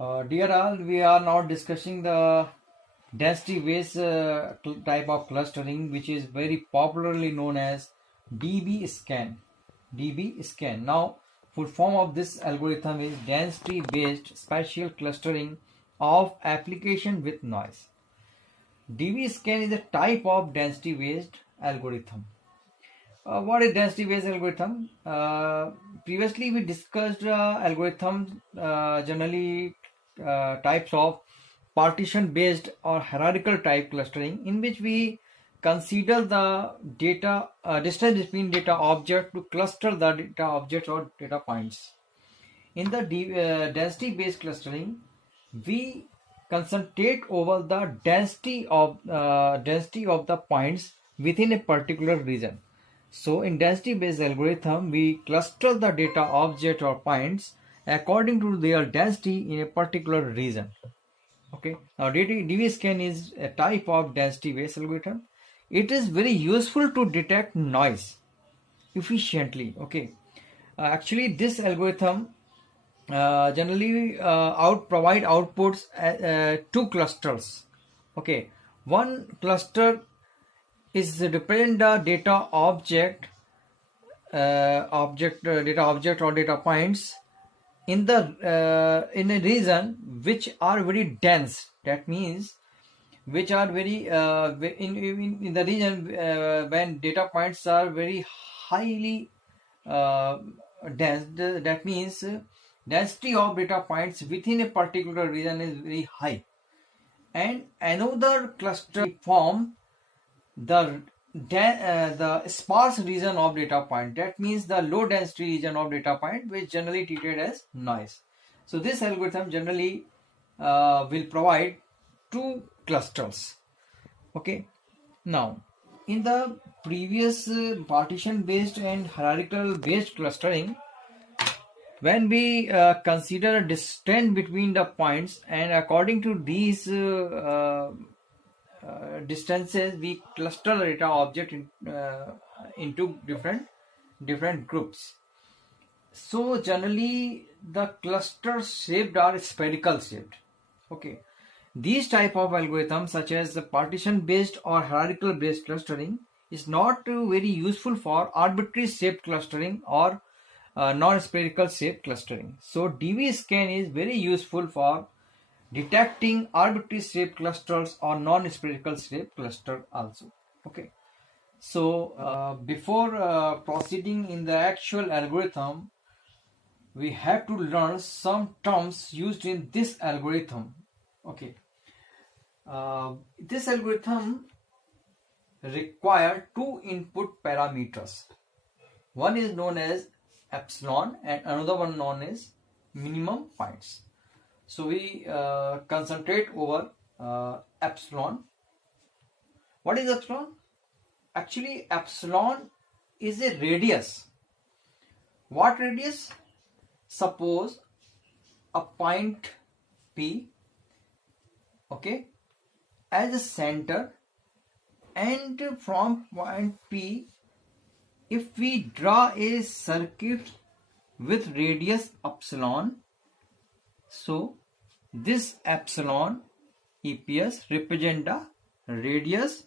Dear all, we are now discussing the density based type of clustering, which is very popularly known as DB scan. DB scan. Now, full form of this algorithm is density based spatial clustering of application with noise. DB scan is a type of density based algorithm. What is density based algorithm? Previously we discussed algorithms, generally types of partition based or hierarchical type clustering, in which we consider the data distance between data object to cluster the data objects or data points. In the density based clustering, we concentrate over the density of the points within a particular region. So in density based algorithm, we cluster the data object or points according to their density in a particular region. Okay. Now DB scan is a type of density based algorithm. It is very useful to detect noise efficiently. Okay. Actually, this algorithm generally provide outputs two clusters. Okay. One cluster is represent the data object data object or data points in a region which are very dense. That means which are very in the region when data points are very highly dense. That means density of data points within a particular region is very high, and another cluster form the sparse region of data point. That means the low density region of data point, which generally treated as noise. So this algorithm generally will provide two clusters. Okay. Now, in the previous partition based and hierarchical based clustering, when we consider a distance between the points, and according to these distances, we cluster the data object into different groups. So generally the clusters shaped are spherical shaped. Okay. These type of algorithms, such as the partition based or hierarchical based clustering, is not very useful for arbitrary shaped clustering or non-spherical shaped clustering. So DB scan is very useful for detecting arbitrary shaped clusters or non-spherical shaped cluster also. Okay. So before proceeding in the actual algorithm, we have to learn some terms used in this algorithm. Okay. This algorithm require two input parameters. One is known as epsilon and another one known as minimum points. So we concentrate over epsilon. What is epsilon? Actually, epsilon is a radius. What radius? Suppose a point P, okay, as a center, and from point P, if we draw a circuit with radius epsilon, so this epsilon EPS represent the radius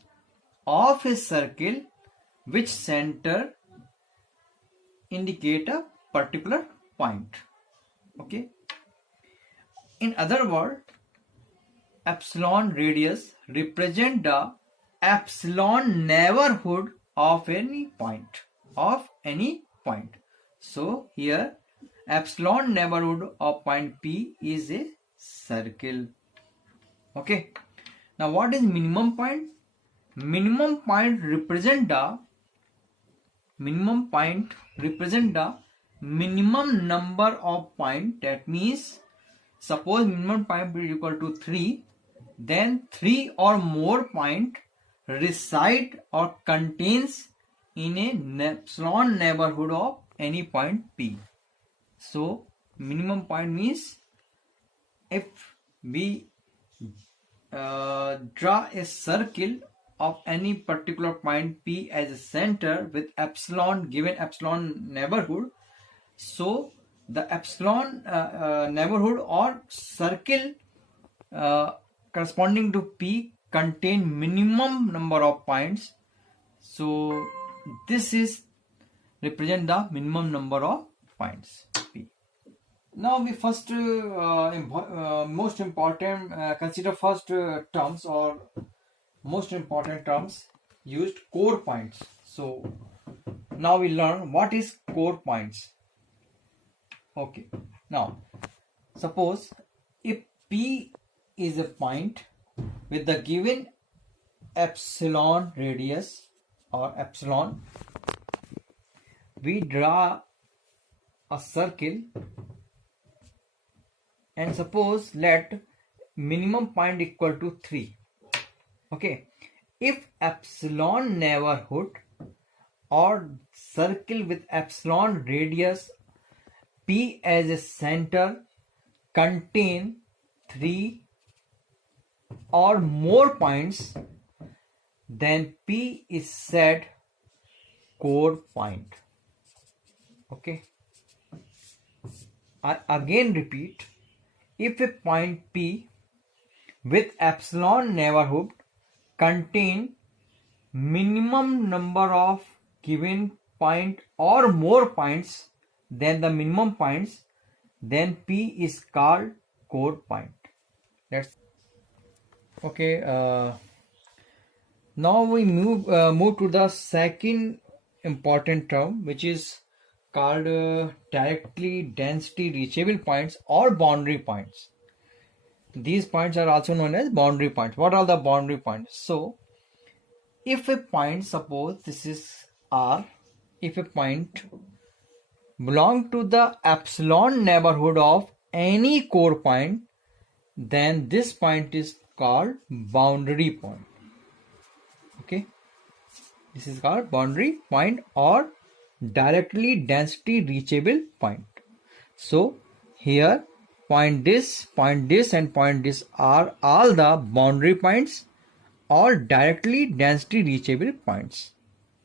of a circle which center indicate a particular point. Okay. In other words, epsilon radius represent the epsilon neighborhood of any point. So here epsilon neighborhood of point P is a circle. Okay. Now what is minimum point? Minimum point represent the minimum number of point. That means suppose minimum point is equal to 3, then 3 or more point reside or contains in a epsilon neighborhood of any point P. So minimum point means if we draw a circle of any particular point P as a center with epsilon given epsilon neighborhood, so the epsilon neighborhood or circle corresponding to P contain minimum number of points. So this is represent the minimum number of points P. Now we first most important consider first terms or most important terms used, core points. So now we learn what is core points. Okay, now suppose if P is a point with the given epsilon radius or epsilon, we draw a circle and suppose let minimum point equal to 3. Okay, if epsilon neighborhood or circle with epsilon radius P as a center contain 3 or more points, then P is said core point. Okay, I again repeat, if a point P with epsilon neighborhood contain minimum number of given point or more points than the minimum points, then P is called core point. That's okay. Now we move to the second important term, which is called directly density reachable points or boundary points. These points are also known as boundary points. What are the boundary points? So if a point, suppose this is R, if a point belong to the epsilon neighborhood of any core point, then this point is called boundary point. Okay, this is called boundary point or directly density reachable point. So here point this and point this are all the boundary points or directly density reachable points.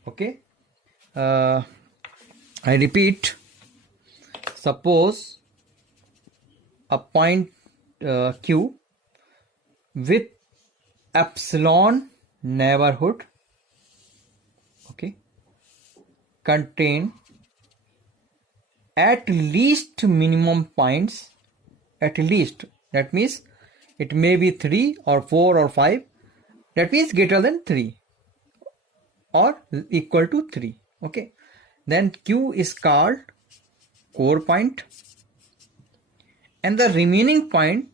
Okay, I repeat, suppose a point Q with epsilon neighborhood, okay, contain at least minimum points, at least, that means it may be 3 or 4 or 5, that means greater than 3 or equal to 3. Okay, then Q is called core point, and the remaining point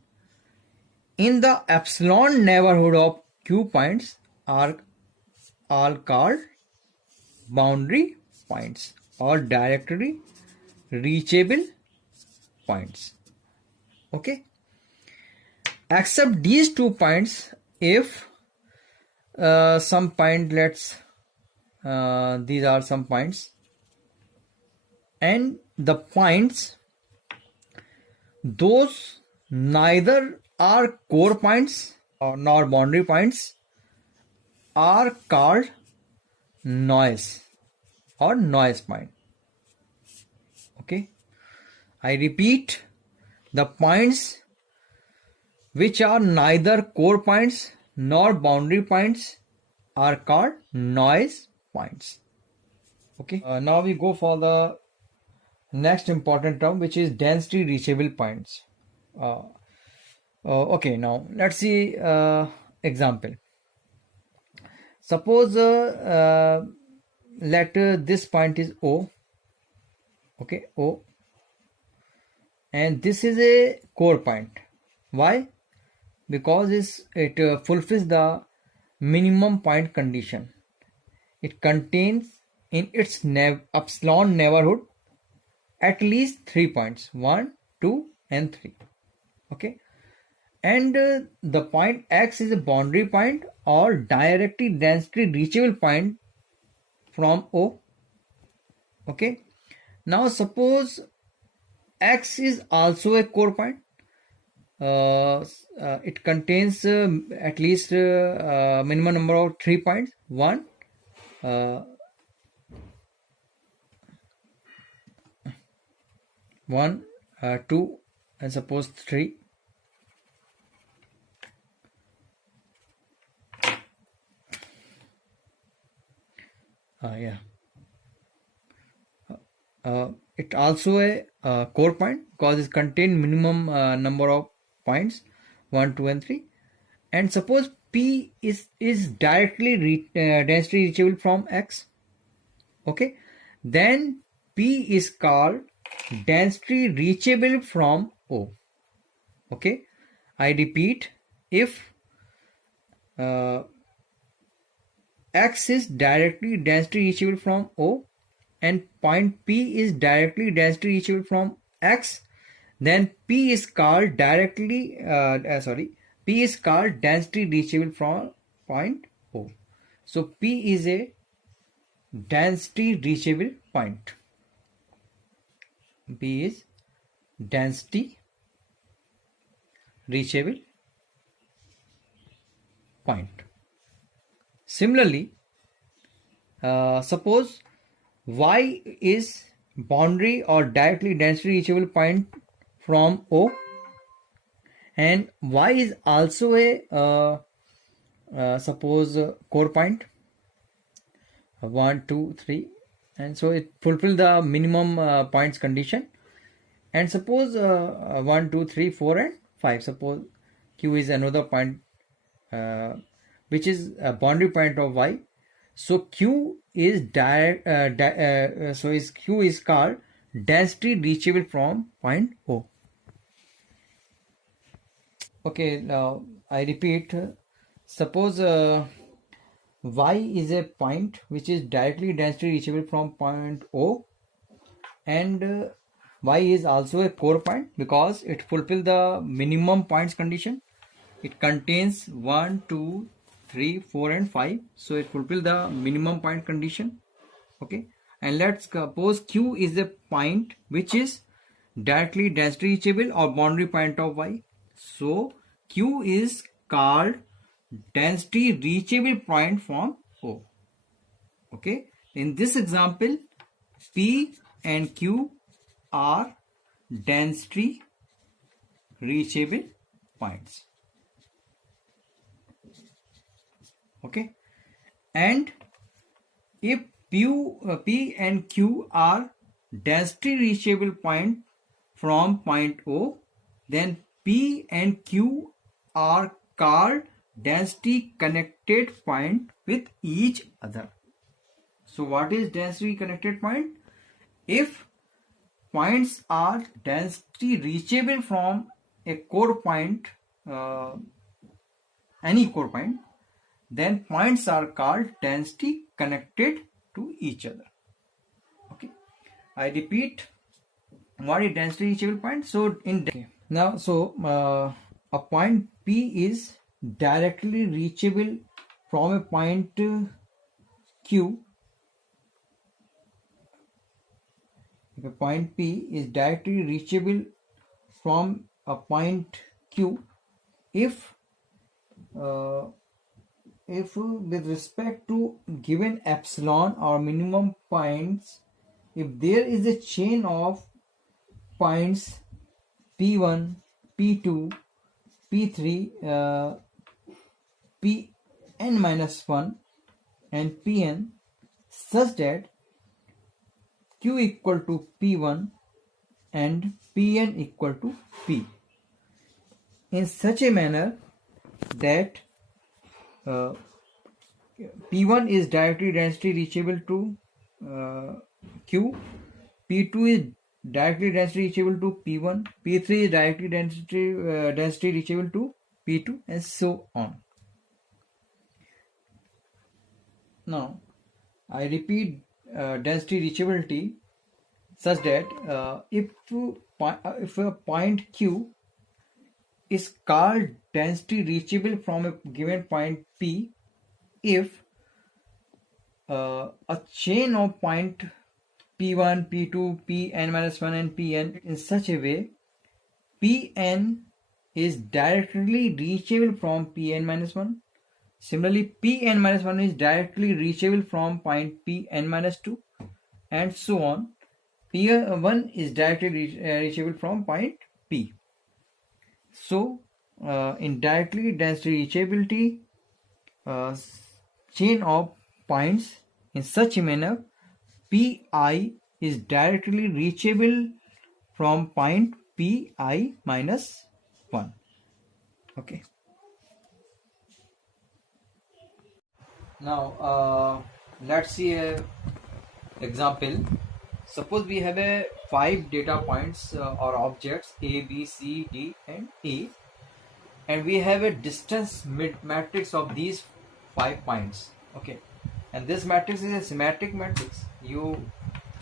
in the epsilon neighborhood of Q points are all called boundary points or directly reachable points. Okay, except these 2 points, if some point, these are some points, and the points those neither are core points nor boundary points are called noise or noise point. Okay, I repeat, the points which are neither core points nor boundary points are called noise points. Okay, now we go for the next important term, which is density reachable points. Okay, now let's see example. Suppose let this point is O, okay, O, and this is a core point. Why? Because it fulfills the minimum point condition. It contains in its epsilon neighborhood at least 3 points, 1, 2 and 3. Okay, and the point X is a boundary point or directly density reachable point from O. Okay, now suppose X is also a core point. It contains at least minimum number of 3 points, 1, 1, 2, and suppose 3. Yeah. It also a core point because it contain minimum number of points 1, 2, and 3. And suppose P is directly densely reachable from X. Okay, then P is called densely reachable from O. Okay, I repeat, if uh, X is directly densely reachable from O and point P is directly densely reachable from X, then P is called P is called densely reachable from point O. So P is a density reachable point. P is density reachable point. Similarly, suppose Y is boundary or directly density reachable point from O, and Y is also a suppose core point 1, 2, 3, and so it fulfill the minimum points condition. And suppose 1, 2, 3, 4, and 5. Suppose Q is another point which is a boundary point of Y. So Q is Q is called density reachable from point O. Okay, now I repeat. Suppose Y is a point which is directly density reachable from point O, and Y is also a core point because it fulfills the minimum points condition. It contains 1, 2, 3, 4, and 5. So it fulfills the minimum point condition. Okay. And let's suppose Q is a point which is directly density reachable or boundary point of Y. So Q is called density reachable point from O. Okay. In this example, P and Q are density reachable points. Okay, and if P and Q are density reachable point from point O, then P and Q are called density connected point with each other. So what is density connected point? If points are density reachable from a core point, any core point, then points are called density connected to each other. Okay, I repeat, what is density reachable point? So a point P is directly reachable from a point Q. If a point P is directly reachable from a point Q, if with respect to given epsilon or minimum points, if there is a chain of points P1, P2, P3, Pn minus 1 and Pn such that Q equal to P1 and Pn equal to P in such a manner that P1 is directly density reachable to Q, P2 is directly density reachable to P1, P3 is directly density reachable to P2, and so on. Now I repeat density reachability such that if a point Q is called density reachable from a given point P if a chain of point P1, P2, Pn minus 1 and Pn in such a way Pn is directly reachable from Pn minus 1. Similarly, Pn minus 1 is directly reachable from point Pn minus 2 and so on. P1 is directly reachable from point P. So in directly density reachability chain of points in such a manner, Pi is directly reachable from point Pi minus 1. Okay. Now let's see a example. Suppose we have a 5 data points or objects A, B, C, D and E, and we have a distance matrix of these 5 points. Okay, and this matrix is a symmetric matrix. You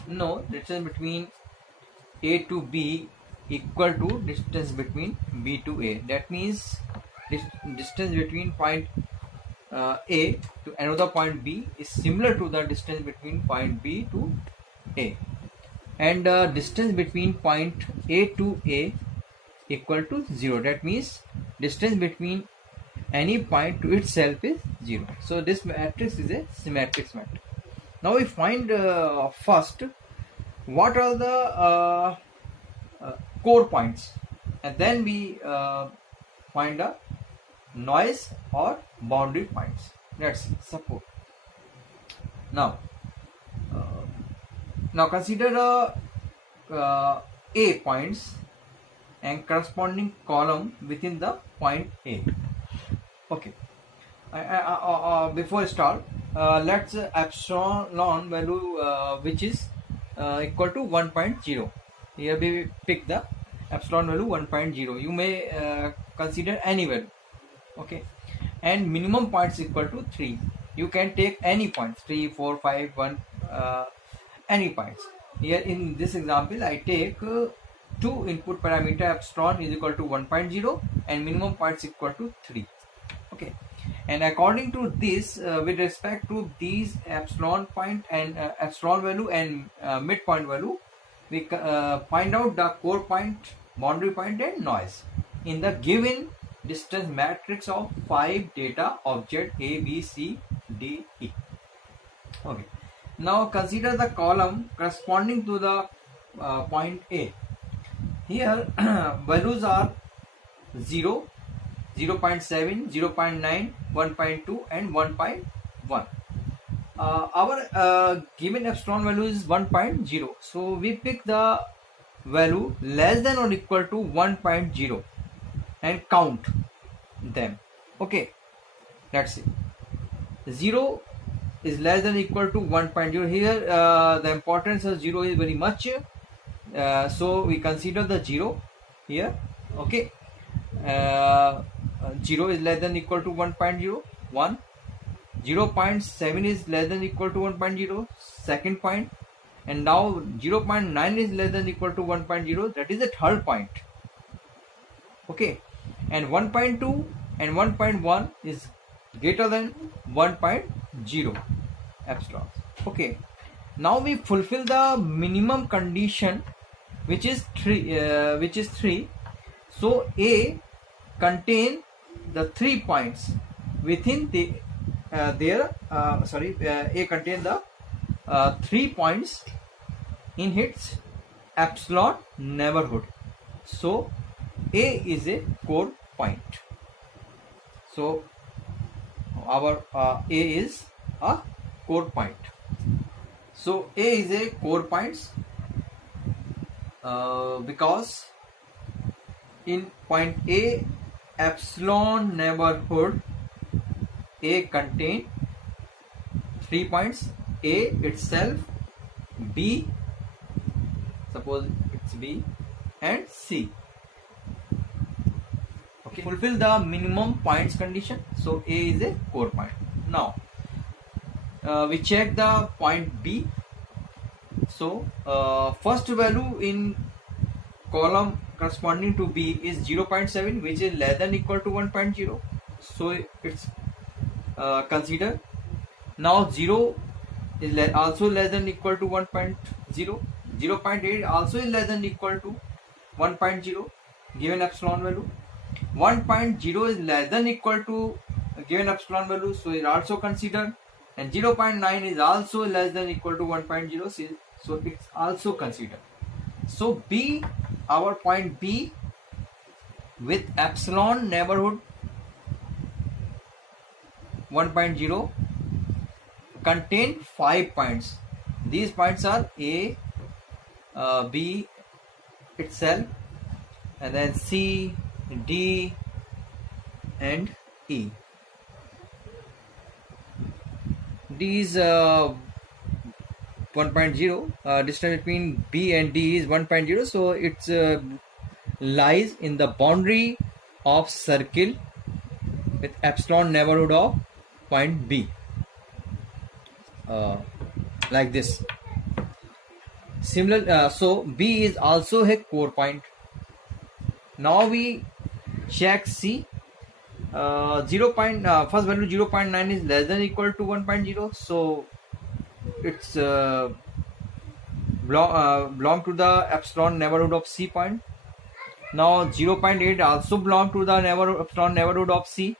know distance between A to B equal to distance between B to A. That means distance between point A to another point B is similar to the distance between point B to A, and distance between point A to A equal to 0. That means distance between any point to itself is 0. So this matrix is a symmetric matrix. Now we find first what are the core points, and then we find the noise or boundary points. Let's suppose now consider A points and corresponding column within the point A. Okay, before start, let's epsilon value which is equal to 1.0. Here we pick the epsilon value 1.0. You may consider any value. Okay, and minimum points equal to 3. You can take any points, 3, 4, 5, 1, any points. Here in this example I take 2 input parameter epsilon is equal to 1.0 and minimum points equal to 3. Okay, and according to this with respect to these epsilon point and epsilon value and midpoint value, we find out the core point, boundary point and noise in the given distance matrix of 5 data object A, B, C, D, E. Okay, now consider the column corresponding to the point A. Here values are 0, 0.7, 0.9, 1.2 and 1.1. Our given epsilon value is 1.0. So we pick the value less than or equal to 1.0 and count them. Okay, let's see. 0 is less than or equal to 1.0. Here the importance of 0 is very much. So we consider the 0 here. Okay, 0 is less than or equal to 1.0. 1. 0.7 is less than or equal to 1.0. Second point, and now 0.9 is less than or equal to 1.0. That is the third point. Okay, and 1.2 and 1.1 is greater than 1.0 epsilon. Okay, now we fulfill the minimum condition, which is 3. So A contain the 3 points within the A contain the 3 points in its epsilon neighborhood. So A is a core point. So our A is a core point. So A is a core point because in point A epsilon neighborhood, A contain 3 points: A itself, B, suppose it's B, and C. Okay, fulfill the minimum points condition. So A is a core point. Now we check the point B. So first value in column corresponding to B is 0.7, which is less than equal to 1.0. So it's consider. Now 0 is also less than equal to 1.0. 0.8 also is less than equal to 1.0 given epsilon value. 1.0 is less than equal to given epsilon value, so is also considered, and 0.9 is also less than equal to 1.0, so it's also considered. So B, our point B with epsilon neighborhood 1.0 contain 5 points. These points are A, B itself, and then C, D, and E. D is 1.0, distance between B and D is 1.0, so it's lies in the boundary of circle with epsilon neighborhood of point B, like this. Similar, so B is also a core point. Now we check C. First value 0.9 is less than or equal to 1.0, so it's belong to the epsilon neighborhood of C point. Now 0.8 also belong to the epsilon neighborhood of C.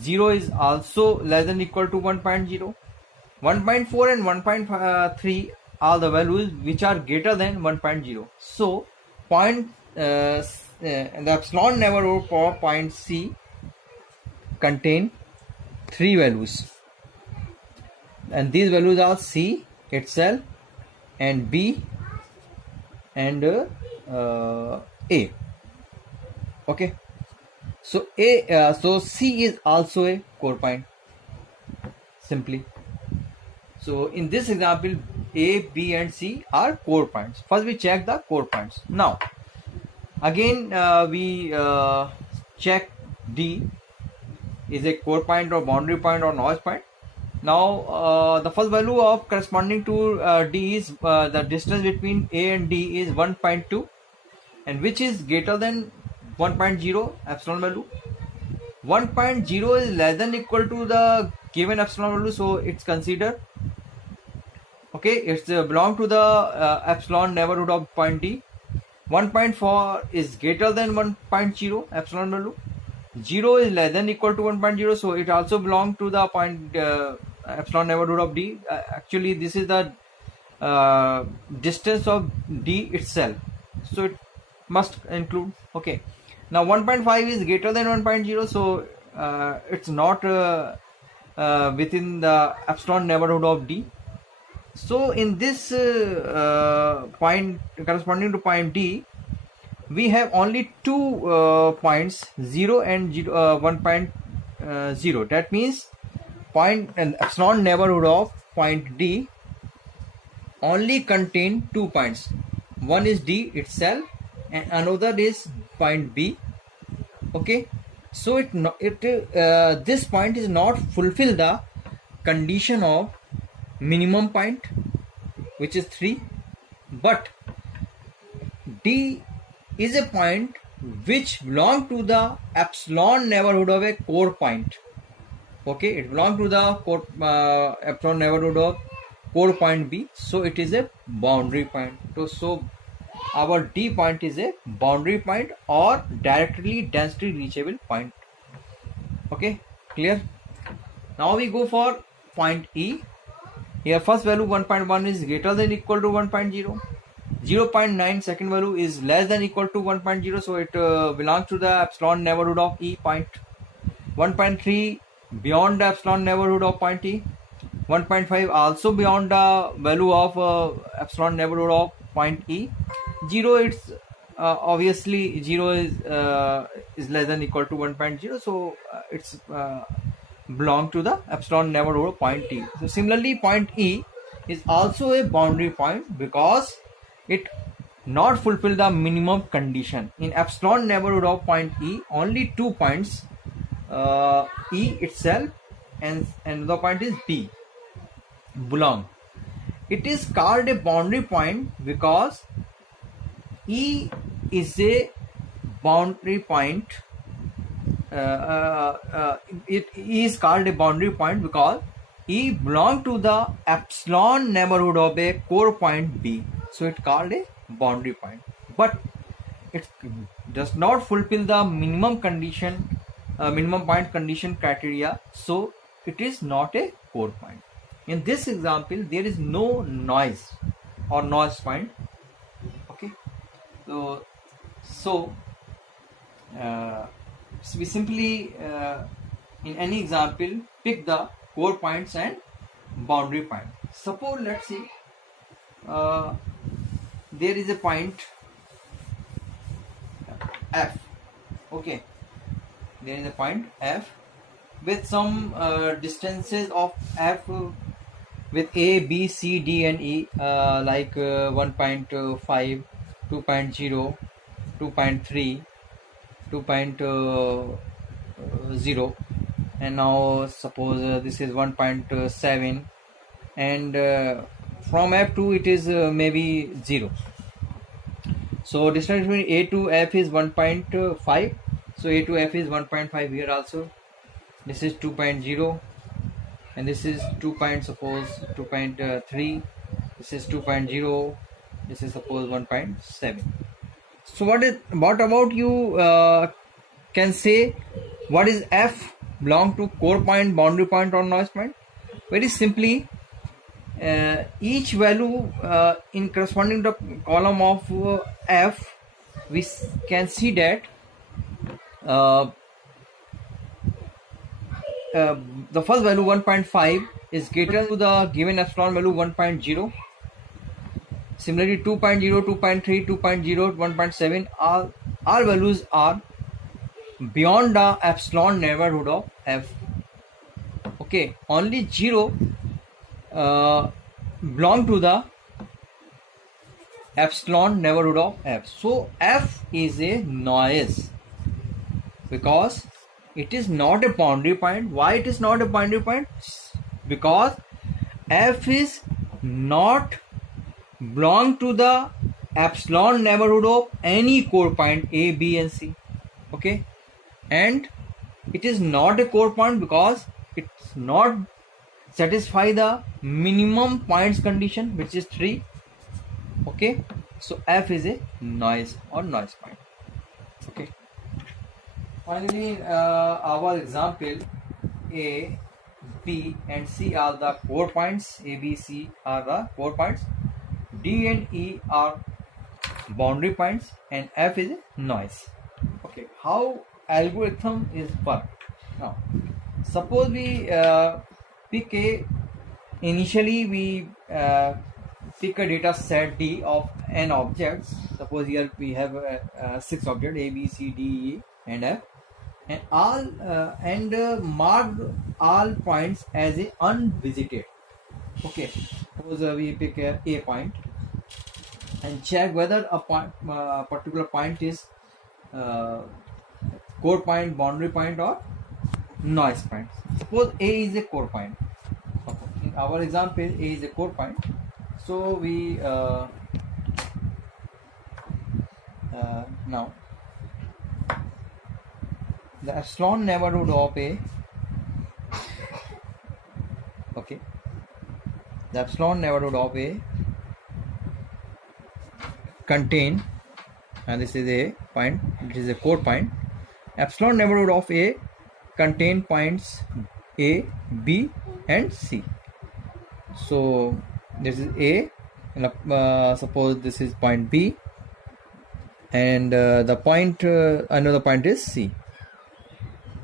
0 is also less than or equal to 1.0. 1.4 and 1.3 are the values which are greater than 1.0. So the epsilon neighborhood for point C contain 3 values, and these values are C itself and B and A. Okay, so so C is also a core point simply. So in this example, A, B and C are core points. First we check the core points. Now again we check D is a core point or boundary point or noise point. Now the first value of corresponding to D is the distance between A and D is 1.2, and which is greater than 1.0 epsilon value. 1.0 is less than or equal to the given epsilon value, so it's considered. Okay, it's belong to the epsilon neighborhood of point D. 1.4 is greater than 1.0 epsilon value. 0 is less than or equal to 1.0, so it also belongs to the point epsilon neighborhood of D. Actually this is the distance of D itself, so it must include. Okay, now 1.5 is greater than 1.0, so it's not within the epsilon neighborhood of D. So in this point corresponding to point D, we have only 2 points, 0 and 1.0. That means point and epsilon neighborhood of point D only contain 2 points. One is D itself and another is point B. Okay, so this point is not fulfill the condition of minimum point, which is 3, but D is a point which belong to the epsilon neighborhood of a core point. Okay, it belongs to the core epsilon neighborhood of core point B, so it is a boundary point. So our D point is a boundary point or directly density reachable point. Okay, clear? Now we go for point E. Here first value 1.1 is greater than or equal to 1.0. 0.9 second value is less than or equal to 1.0, so it belongs to the epsilon neighborhood of E point. 1.3 beyond the epsilon neighborhood of point E. 1.5 also beyond the value of epsilon neighborhood of point E. 0, it's obviously 0 is less than or equal to 1.0, so it's belong to the epsilon neighborhood of point E. So similarly point E is also a boundary point because it not fulfill the minimum condition. In epsilon neighborhood of point E, only 2 points, E itself and the point is B, belong. It is called a boundary point because E is a boundary point. It is called a boundary point because E belong to the epsilon neighborhood of a core point B, so it's called a boundary point, but it does not fulfill the minimum condition, minimum point condition criteria, so it is not a core point. In this example there is no noise, or noise point. Okay, so we simply in any example pick the core points and boundary point. Suppose, let's say there is a point F. Okay, there is a point F with some distances of F with A, B, C, D and E, like 1.5, 2.0, 2.3, 2.0, and now suppose this is 1.7, and from F to it is maybe 0. So distance between A to F is 1.5. So A to F is 1.5 here also. This is 2.0, and this is 2.3. This is 2.0. This is suppose 1.7. So what about you can say what is F belong to core point, boundary point or noise point? Very simply, each value in corresponding to the column of F, we can see that the first value 1.5 is greater to the given epsilon value 1.0. Similarly 2.0, 2.3, 2.0, 1.7, all values are beyond the epsilon neighborhood of F. Okay, only 0 belong to the epsilon neighborhood of F. So F is a noise because it is not a boundary point. Why it is not a boundary point? Because F is not belong to the epsilon neighborhood of any core point A, B and C. Okay, and it is not a core point because it's not satisfy the minimum points condition, which is 3. Okay, so F is a noise or noise point. Okay, finally our example, A, B and C are the core points. A, B, C are the core points. D and E are boundary points, and F is a noise. Okay, how algorithm is work? Now suppose we pick a, initially we pick a data set D of n objects. Suppose here we have 6 objects A, B, C, D, E and F, and all mark all points as a unvisited. Okay, suppose we pick a point and check whether a particular point is core point, boundary point or noise point. Suppose A is a core point. In our example, A is a core point. So we now the epsilon neighborhood of A. Okay, the epsilon neighborhood of A contain, and this is a point, which is a core point. Epsilon neighborhood of A contain points A, B and C. So this is A, and suppose this is point B, and the point another point is C.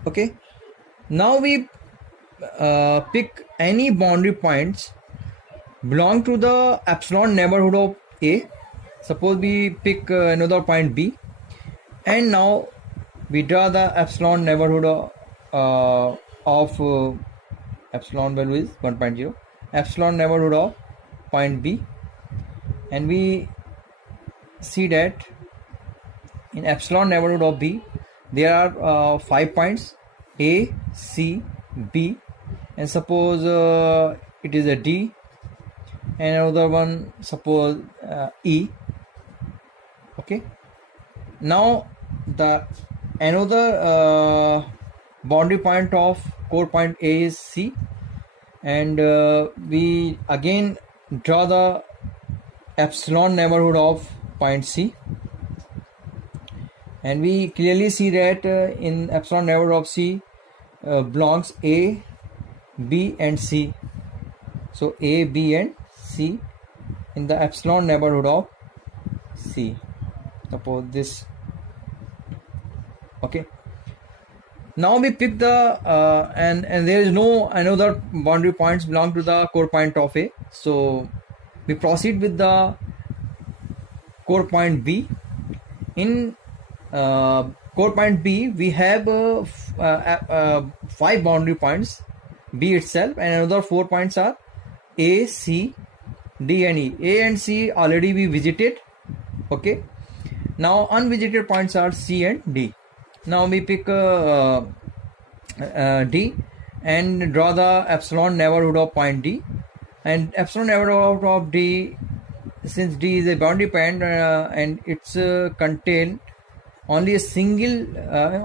Okay, now we pick any boundary points belong to the epsilon neighborhood of A. Suppose we pick another point B, and now we draw the epsilon neighborhood of epsilon value is 1.0, epsilon neighborhood of point B, and we see that in epsilon neighborhood of B there are 5 points A, C, B, and suppose it is a D, and another one suppose E. Okay, now the another boundary point of core point A is C, and we again draw the epsilon neighborhood of point C, and we clearly see that in epsilon neighborhood of C belongs A, B and C. So A, B and C in the epsilon neighborhood of C. Suppose this. Okay. Now we pick the and there is no another boundary points belong to the core point of A. So we proceed with the core point B. In core point B, we have 5 boundary points, B itself, and another 4 points are A, C, D, and E. A and C already we visited. Okay. Now unvisited points are C and D. Now we pick D and draw the epsilon neighborhood of point D. And epsilon neighborhood of D, since D is a boundary point and it's contain only a single,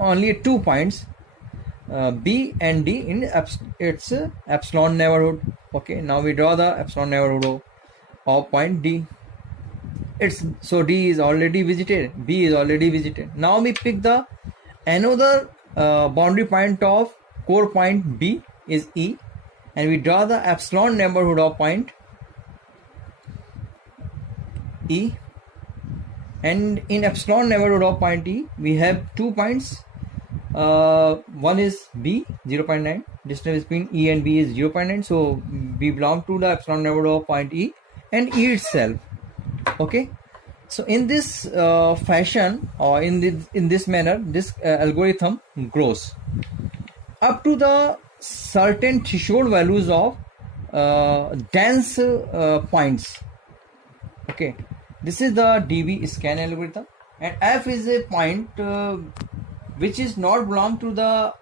only 2 points, B and D in its epsilon neighborhood. Okay, now we draw the epsilon neighborhood of point D. So D is already visited, B is already visited. Now we pick the another boundary point of core point B is E, and we draw the epsilon neighborhood of point E. And in epsilon neighborhood of point E, we have 2 points. One is B, 0.9. Distance between E and B is 0.9. So we belong to the epsilon neighborhood of point E and E itself. Okay. So in this fashion, or in this manner, this algorithm grows up to the certain threshold values of dense points. Okay, this is the DB scan algorithm, and F is a point which is not belong to the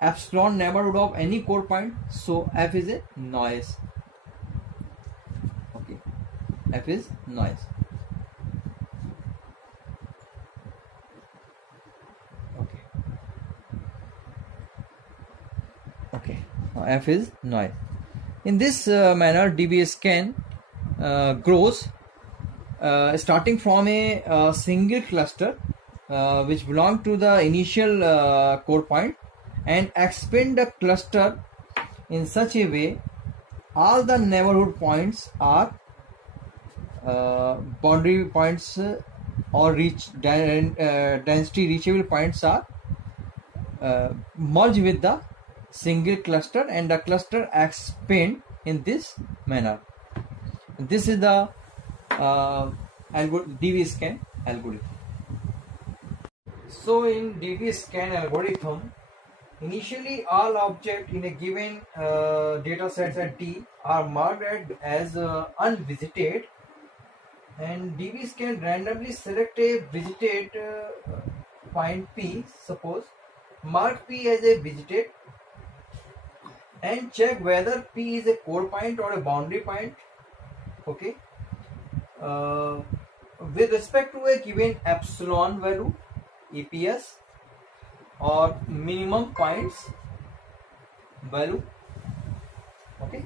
epsilon neighborhood of any core point. So F is a noise. Okay, F is noise. Okay, now F is noise. In this manner, DB scan grows starting from a single cluster which belong to the initial core point, and expand the cluster in such a way all the neighborhood points are boundary points or density reachable points are merged with the single cluster, and the cluster expand in this manner. This is the DB scan algorithm. So in DB scan algorithm, initially all objects in a given data set at D are marked as unvisited, and DB scan randomly select a visited point P, suppose mark P as a visited, and check whether P is a core point or a boundary point. Okay, with respect to a given epsilon value, EPS, or minimum points value. Okay,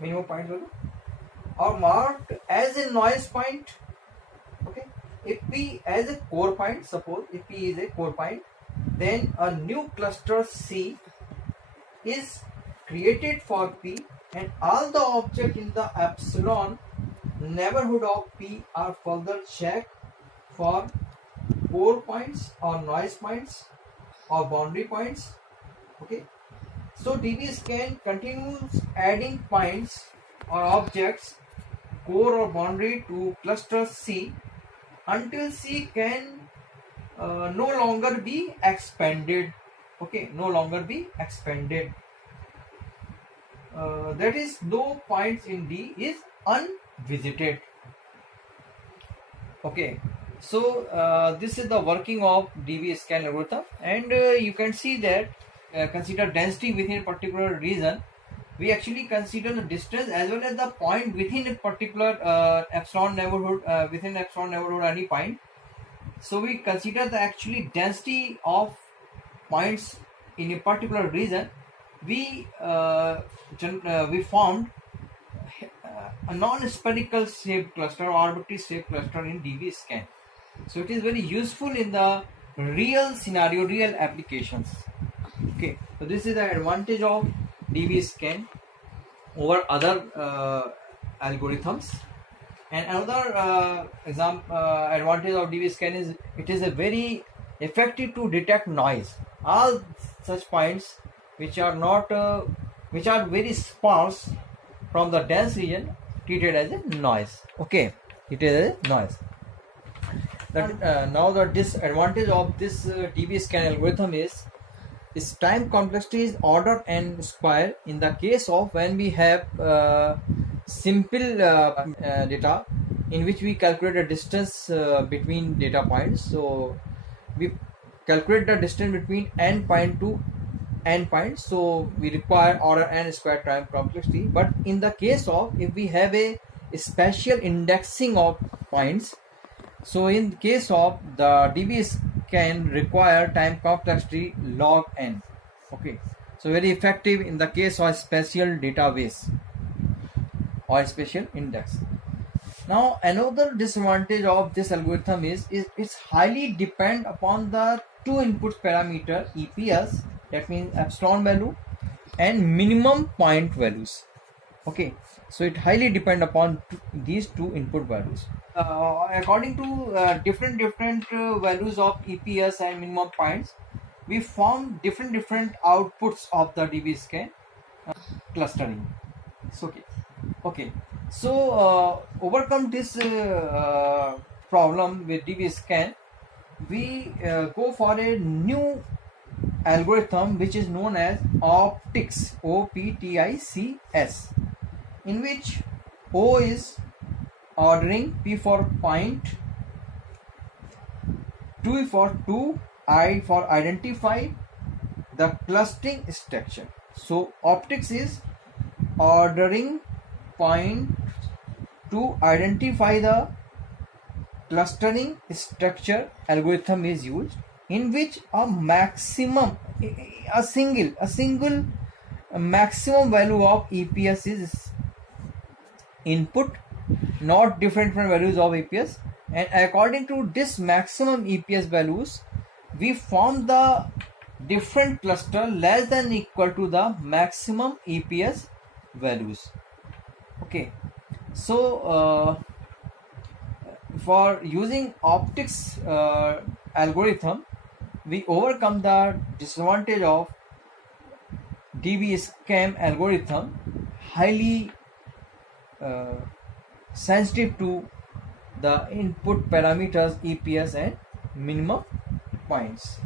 minimum point value, or marked as a noise point. Okay, if P as a core point, suppose if P is a core point, then a new cluster C is created for P, and all the objects in the epsilon neighborhood of P are further checked for core points or noise points or boundary points. Okay, so DB scan continues adding points or objects, core or boundary, to cluster C until C can no longer be expanded. Okay, no longer be expanded. That is, no points in D is unvisited. Okay, so this is the working of DB scan algorithm, and you can see that consider density within a particular region. We actually consider the distance as well as the point within a particular epsilon neighborhood, within epsilon neighborhood any point. So we consider the actually density of points in a particular region. We formed a non-spherical shaped cluster or arbitrary shaped cluster in DB scan. So it is very useful in the real scenario, real applications. Okay, so this is the advantage of DB scan over other algorithms. And another advantage of DB scan is it is a very effective to detect noise. All such points which are not which are very sparse from the dense region treated as a noise. Okay, it is a noise. Now the disadvantage of this DB scan algorithm is time complexity is order and square in the case of when we have simple data in which we calculate the distance between data points. So we calculate the distance between n point to n points, so we require order n square time complexity. But in the case of if we have a spatial indexing of points, so in case of the DB scan require time complexity log n. Okay, so very effective in the case of spatial database or spatial index. Now another disadvantage of this algorithm is it's highly depend upon the two input parameter EPS, that means epsilon value and minimum point values. Okay, so it highly depend upon these two input values. According to different values of EPS and minimum points, we form different outputs of the DB scan clustering. So okay, so overcome this problem with DB scan, we go for a new algorithm which is known as OPTICS, OPTICS, in which O is ordering, P for point, 2 for 2, I for identify the clustering structure. So OPTICS is ordering point to identify the clustering structure algorithm is used, in which a single maximum value of EPS is input, not different values of EPS, and according to this maximum EPS values we form the different cluster less than equal to the maximum EPS values. Okay, so for using OPTICS algorithm, we overcome the disadvantage of DB scan algorithm, highly sensitive to the input parameters EPS and minimum points.